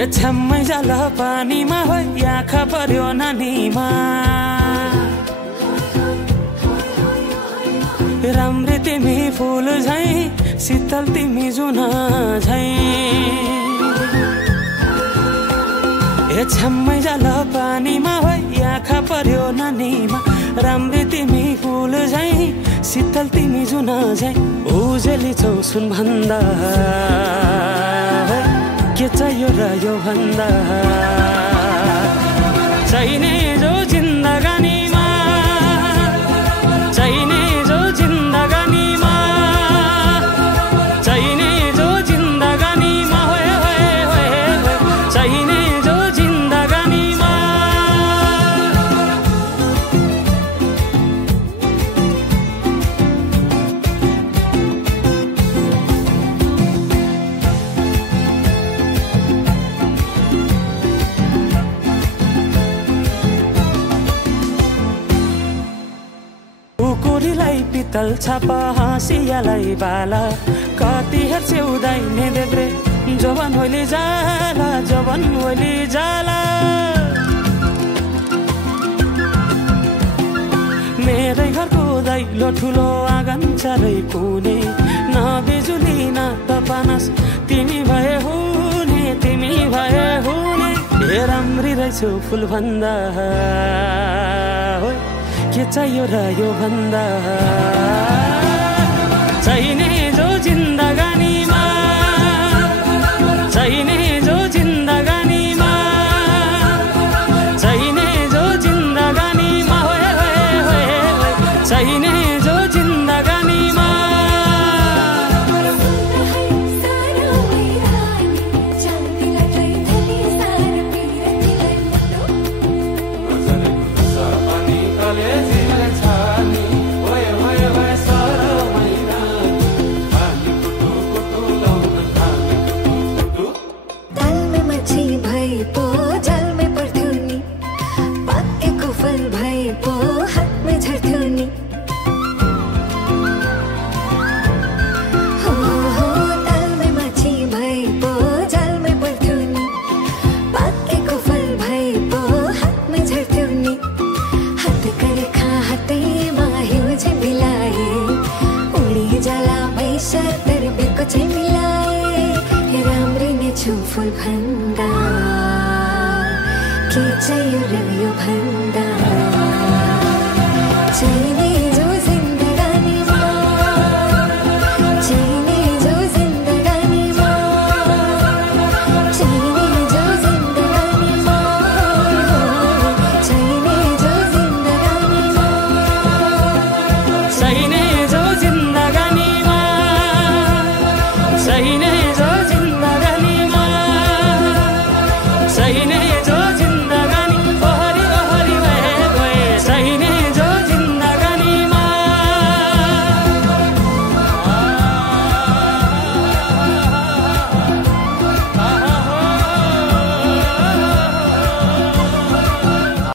ए छ्याम्मै जाल पानीमा हो आँखा पर्यो नानीमा राम्री तिमी फूल झै शीतल तिमी जुन झै ए छ्याम्मै जाल पानीमा हो आँखा पर्यो नानीमा राम्री तिमी फूल झै शीतल तिमी जुन झै उजेली छौ सुन भन्दा के चाहियो र यो भन्दा चाहिने जो जिन्दगानीमा चाहिने जो जिन्दगानीमा चाहिने जो जिन्दगानीमा होए होए होए चाहिने जो जिन्दगानीमा कुकुरीलाई पितल छापा हाँसियालाई बाला कति हेर्छे उदाइने देब्रे जवान होली जाला जवान होली जाला मेरै घरको दैलो ठुलो आँगन चारै कुने न बिजुली न त पानस तिमी भए हुने तिमी भए हुने हे राम्री रहेछौ फुल भन्दा के चाहियो र यो भन्दा चाहिने जो जिन्दगानीमा चाहिने जो जिन्दगानीमा चाहिने जो जिन्दगानीमा होए होए होए चाहिने जो जिन्दगानीमा फूल भन्दा के चाहियो र यो भन्दा